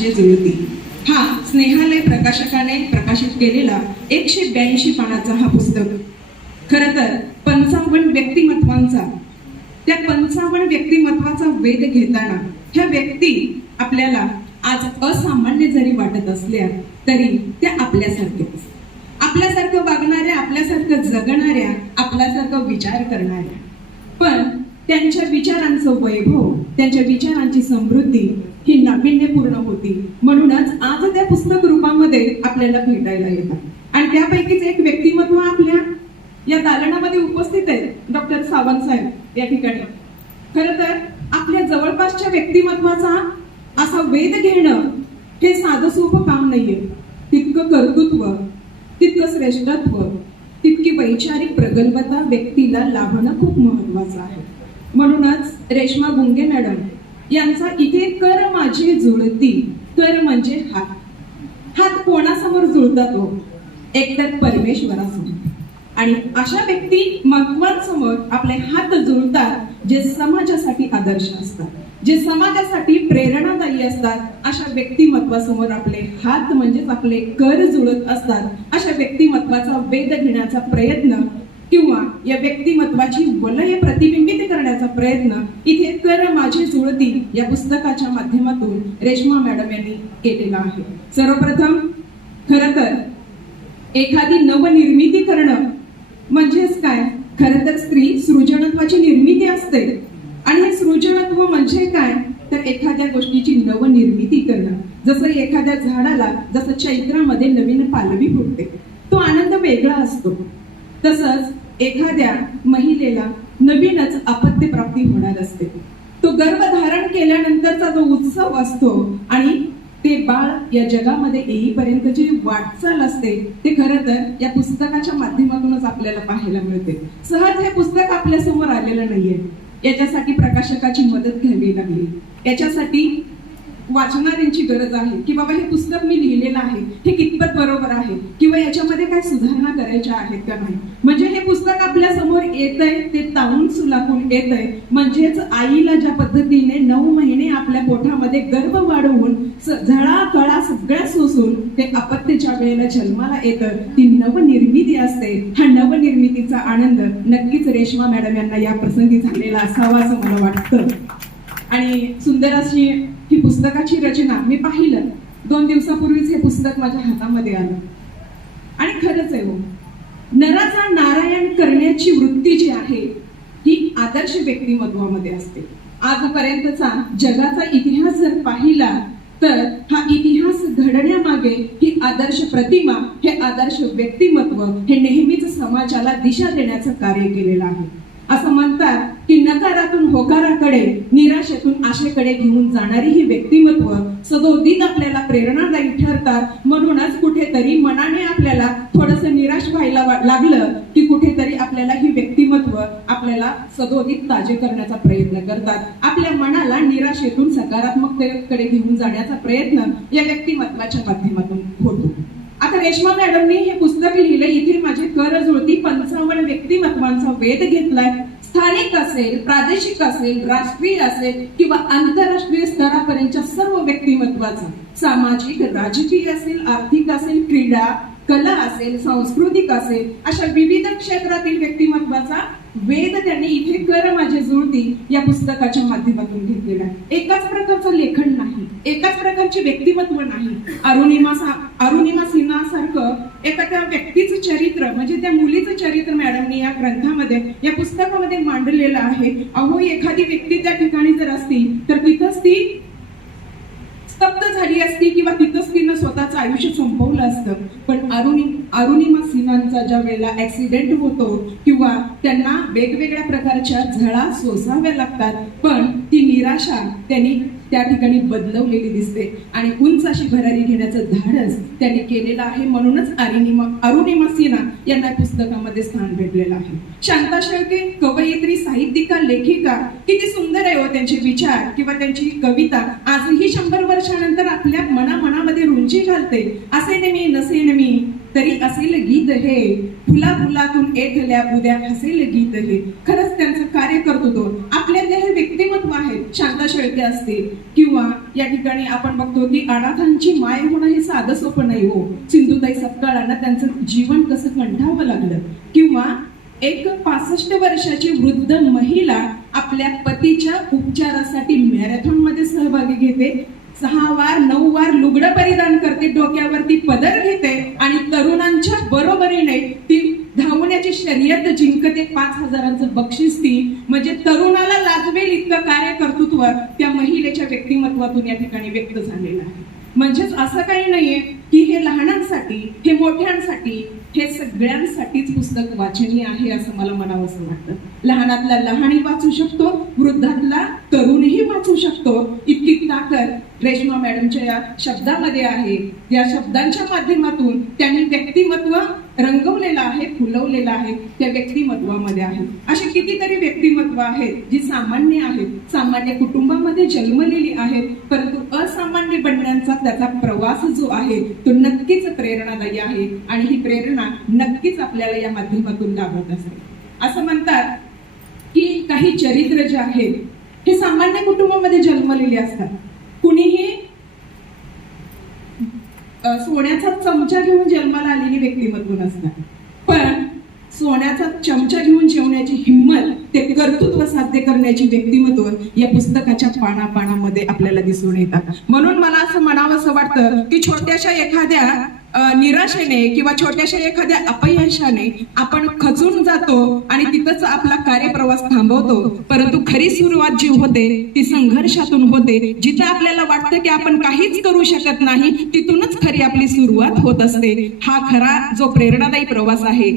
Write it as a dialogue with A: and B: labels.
A: पानांची जुळती. हा स्नेहालय प्रकाशकाने प्रकाशित केलेला एकशे ब्याऐंशी पानाचा हा पुस्तक. खर तर पंचावन्न व्यक्तिमत्वांचा त्या पंचावन्न व्यक्तिमत्वाचा वेध घेताना ह्या व्यक्ती आपल्याला आज असामान्य जरी वाटत असल्या तरी त्या आपल्यासारखेच आपल्यासारखं वागणाऱ्या आपल्यासारखं जगणाऱ्या आपल्यासारखं विचार करणाऱ्या. पण त्यांच्या विचारांचं वैभव त्यांच्या विचारांची समृद्धी नाविन्यपूर्ण होती म्हणूनच आज त्या पुस्तक रूपामध्ये आपल्याला भेटायला येतात आणि त्यापैकीच एक व्यक्तिमत्व आपल्या या दालनामध्ये उपस्थित आहेत डॉक्टर सावंत साहेब या ठिकाणी. खर तर आपल्या जवळपासच्या व्यक्तिमत्वाचा असा वेध घेणं हे साधं सोपं काम नाहीये. तितकं कर्तृत्व तितकं श्रेष्ठत्व तितकी वैचारिक प्रगल्भता व्यक्तीला लाभणं खूप महत्वाचं आहे. म्हणूनच रेश्मा गुंगे मॅडम यांचा इथे कर माझी जुळती. कर म्हणजे हात. हात कोणासमोर जुळता तो? एकतर परमेश्वरासमोर. आणि अशा व्यक्ती महत्वासमोर आपले हात जुळतात जे समाजासाठी आदर्श असतात. जे समाजासाठी प्रेरणादायी असतात अशा व्यक्तिमत्वासमोर आपले हात म्हणजेच आपले कर जुळत असतात. अशा व्यक्तिमत्वाचा वेध घेण्याचा प्रयत्न किंवा या व्यक्तिमत्वाची वलय प्रतिबिंबित करण्याचा प्रयत्न इथे कर माझी जुळती या पुस्तकाच्या माध्यमातून रेश्मा मॅडम यांनी केलेला आहे. सर्वप्रथम खर तर एखादी नवनिर्मिती करणं म्हणजेच काय? खर तर स्त्री सृजनत्वाची निर्मिती असते. आणि हे सृजनत्व म्हणजे काय? तर एखाद्या गोष्टीची नवनिर्मिती करणं. जसं एखाद्या झाडाला जसं चैत्रामध्ये नवीन पालवी फुटते तो आनंद वेगळा असतो. तसंच एखाद्या महिलेला नवीनच आपत्ती प्राप्ती होणार असते. तो गर्भधारण केल्यानंतरचा जो उत्सव असतो आणि ते बाळ या जगामध्ये येईपर्यंतची वाटचाल असते ते खरं तर या पुस्तकाच्या माध्यमातूनच आपल्याला पाहायला मिळते. सहज हे पुस्तक आपल्यासमोर आलेलं नाहीये. याच्यासाठी प्रकाशकाची मदत घ्यावी लागली. याच्यासाठी वाचणाऱ्यांची गरज आहे की बाबा हे पुस्तक मी लिहिलेलं आहे हे कितपत बरोबर आहे? किंवा याच्यामध्ये काय सुधारणा करायच्या आहेत का नाही? म्हणजे हे पुस्तक आपल्यासमोर येत आहे ते तावून सुलाखून येत आहे म्हणजेच आईला ज्या पद्धतीने नऊ महिने आपल्या पोटामध्ये गर्भ वाढवून झळा कळा सगळ्या सोसून ते अपत्यच्या वेळेला जन्माला येतं ती नवनिर्मिती असते. हा नवनिर्मितीचा आनंद नक्कीच रेश्मा मॅडम यांना या प्रसंगी झालेला असावा असं मला वाटतं. आणि सुंदर अशी ही पुस्तकाची रचना मी पाहिलं. दोन दिवसापूर्वीच हे पुस्तक माझ्या हातामध्ये आलं. आणि खरंच आहे हो नराचा नारायण करण्याची वृत्ती जी आहे ही आदर्श व्यक्तिमत्वामध्ये असते. आजपर्यंतचा जगाचा इतिहास जर पाहिला तर हा इतिहास घडण्यामागे ही आदर्श प्रतिमा हे आदर्श व्यक्तिमत्व हे नेहमीच समाजाला दिशा देण्याचं कार्य केलेलं आहे. असं म्हणतात की नकारातून होकाराकडे निराशेतून आशेकडे घेऊन जाणारी ही व्यक्तिमत्व सदोदित आपल्याला प्रेरणादायी ठरतात. म्हणूनच कुठेतरी मनाने आपल्याला थोडस निराश व्हायला लागलं की कुठेतरी आपल्याला ही व्यक्तिमत्व आपल्याला सदोदित ताजे करण्याचा प्रयत्न करतात. आपल्या मनाला निराशेतून सकारात्मकतेकडे घेऊन जाण्याचा प्रयत्न या व्यक्तिमत्वाच्या माध्यमातून होतो. आता रेश्मा मॅडमने हे पुस्तक लिहिलं इथे माझे कर जुळती पंचावन्न व्यक्तिमत्वांचा वेध घेतलाय. स्थानिक असेल प्रादेशिक असेल राष्ट्रीय असेल किंवा आंतरराष्ट्रीय स्तरापर्यंतच्या सर्व व्यक्तिमत्वाचा सामाजिक राजकीय असेल आर्थिक असेल क्रीडा कला असेल सांस्कृतिक असेल अशा विविध क्षेत्रातील व्यक्तिमत्वाचा वेद त्यांनी इथे कर माझे जुळती या पुस्तकाच्या माध्यमातून घेतलेला आहे. एकाच प्रकारचं लेखन नाही एकाच प्रकारचे व्यक्तिमत्व नाही. अरुणिमा अरुणिमा सिन्हा सारखं त्या व्यक्तीचं चरित्र म्हणजे त्या मुलीचं चरित्र मॅडमनी या ग्रंथामध्ये या पुस्तकामध्ये मांडलेलं आहे. अहो एखादी व्यक्ती त्या ठिकाणी जर असती तर तिथंच ती स्तब्ध झाली असती किंवा तिथंच तिनं स्वतःचं आयुष्य संपवलं असतं. पण अरुणिमा सिन्हांचा ज्या वेळेला ऍक्सिडेंट होतो किंवा त्यांना वेगवेगळ्या प्रकारच्या झळा सोसाव्या लागतात पण ती निराशा त्यांनी त्या ठिकाणी बदलवलेली दिसते. आणि उंच अशी भरारी घेण्याचं धाडस त्यांनी केलेलं आहे. म्हणूनच अरुणिमा अरुणिमा सिन्हा यांना पुस्तकामध्ये स्थान भेटलेलं आहे. शांता शेळके कवयित्री साहित्यिका लेखिका किती सुंदर आहे हो त्यांचे विचार किंवा त्यांची कविता. आजही शंभर वर्षानंतर आपल्या मनामनामध्ये रुंची घालते. असे नेहमी नसेन मी तरी असेल गीत हे. फुला फुलातून एकल्या उद्या हसेल गीत हे. खरंच त्यांचं कार्य करतो तो. आपल्यातले हे व्यक्तिमत्व आहेत शांता शेळके असतील. किंवा या या ठिकाणी आपण बघतो की अनाथांची माय होणं हे साधं सोपं नाही हो. सिंधुताई सपकाळांना त्यांचं जीवन कसं कंठावं लागलं. किंवा एक पासष्ट वर्षाची वृद्ध महिला आपल्या पतीच्या उपचारासाठी मॅरेथॉनमध्ये सहभागी घेते. सहा वार नऊ वार लुगडं परिधान करते डोक्यावरती पदर घेते आणि तरुणांच्या बरोबरीने ती धावण्याची शर्यत जिंकते. पाच हजारांचं बक्षीस ती. म्हणजे तरुणाला लाजवेल इतकं कार्यकर्तृत्व त्या महिलेच्या व्यक्तिमत्वातून या ठिकाणी व्यक्त झालेलं आहे. म्हणजेच असं काही नाहीये की हे लहानांसाठी हे मोठ्यांसाठी हे सगळ्यांसाठीच पुस्तक वाचनीय आहे असं मला म्हणावंसं वाटतं. लहानातला लहानही वाचू शकतो वृद्धातला तरुणही वाचू शकतो. इतकी ताकद रेश्मा मॅडमच्या या शब्दामध्ये आहे. या शब्दांच्या माध्यमातून त्यांनी व्यक्तिमत्व रंगवलेलं आहे फुलवलेलं आहे त्या व्यक्तिमत्वामध्ये आहे. अशी कितीतरी व्यक्तिमत्व आहेत जी सामान्य आहेत. सामान्य कुटुंबामध्ये जन्मलेली आहेत परंतु असामान्य बनण्याचा त्याचा प्रवास जो आहे तो नक्कीच प्रेरणादायी आहे आणि ही प्रेरणा नक्कीच आपल्याला या माध्यमातून लाभत असेल. असं म्हणतात की काही चरित्र जे आहेत हे सामान्य कुटुंबामध्ये जन्मलेले असतात. कुणीही सोन्याचा चमचा घेऊन जन्माला आलेली व्यक्तिमत्व नसतात. पण सोन्याचा चमचा घेऊन जेवण्याची हिंमत कर्तृत्व साध्य करण्याची व्यक्तिमत्व या पुस्तकाच्या पाना पानामध्ये आपल्याला दिसून येतात म्हणून मला असं म्हणावंसं वाटतं की छोट्याशा एखाद्या निराशेने किंवा छोट्याशा एखाद्या अपयशाने आपण खचून जातो आणि तिथंच आपला कार्यप्रवास थांबवतो. परंतु खरी सुरुवात जी होते ती संघर्षातून होते. जिथं आपल्याला वाटतं की आपण काहीच करू शकत नाही तिथूनच खरी आपली सुरुवात होत असते. हा खरा जो प्रेरणादायी प्रवास आहे.